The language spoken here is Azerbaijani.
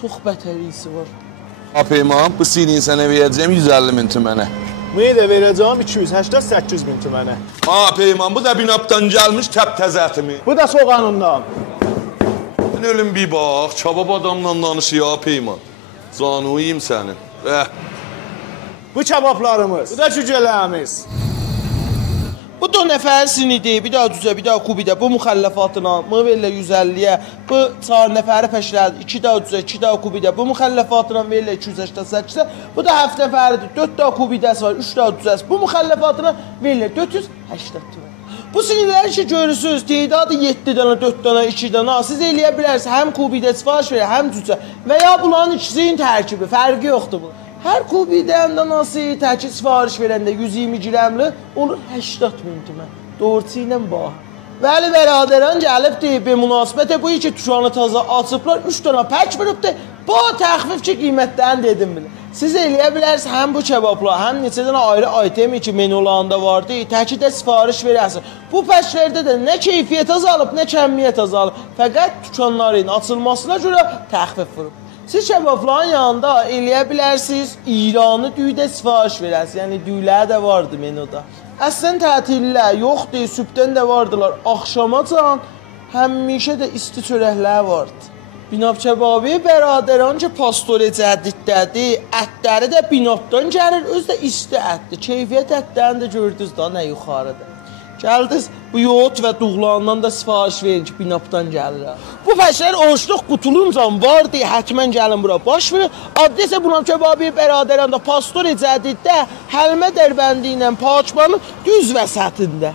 Çox bətərisi var. Apeyman, bu sinin sənə verəcəm 150 min tümənə. Bunu da verəcəm 288 min tümənə. Apeyman, bu da binapdan gəlmiş kəp təzətimi. Bu da soğanından. Mən ölüm bir bax, çabab adamla danışıyor Apeyman. Canuyum sənin. Bu kebablarımız, bu da cücələrimiz. Bu da nəfər sinidir, bir daha düzə, bir daha kubidə, bu müxəlləfatına, bunu verirlər 150-yə, bu 4 nəfəri peşlədir, 2 daha düzə, 2 daha kubidə, bu müxəlləfatına verirlər 288-ə, bu da 7 nəfəridir, 4 daha kubidəsi var, 3 daha düzəsi, bu müxəlləfatına verirlər 480 tümən. Bu sinirləri ki görürsünüz, tedadı 7 dənə, 4 dənə, 2 dənə, siz eləyə bilərsiniz, həm kubidə sifariş verir, həm düzə və ya bunların ikisinin tərkibi, fərqi yoxdur bu. Hər kubidən danası təki sifariş verəndə 120 qrəmli olur 80 min tümən. Doğrusu ilə bax. Bəli, bəradəran gəlibdir, bir münasibətə bu ki, tuşanı taza açıblar, 3 dənə pək veribdir. Bu təxfif ki, qiymətdən dedim bilir. Siz eləyə bilərsiniz, həm bu kebablar, həm neçə dənə ayrı itemi ki, menularında vardı, təki də sifariş verəsiniz. Bu pəklərdə də nə keyfiyyət azalıb, nə kəmiyyət azalıb. Fəqət dükanların açılmasına görə təxfif vurub. Siz kebabların yanında eləyə bilərsiniz, İranı düydə sifariş verəsiniz. Yəni düylər də vardı menuda. Əslən tətillər yoxdur, sübdən də vardılar. Axşamacan həmişə də isti çörəklər vardı. Binab kebabı bəradəran ki, pastori cəddidlədir, ətləri də binabdan gəlir, özü də isti ətdir. Keyfiyyət ətlərini də gördünüz da nə yuxarıdır. Gəldiniz, bu yoğurt və doğulandan da sifariş verin ki, binabdan gəlir. Bu pəşlər oruçluq qutulunca vardı, həkmən gəlin bura baş verir. Adresi Binab kebabı bəradəranda pastori cədiddə Həlmə Dərbəndi ilə Paçmanın düz vəsətində.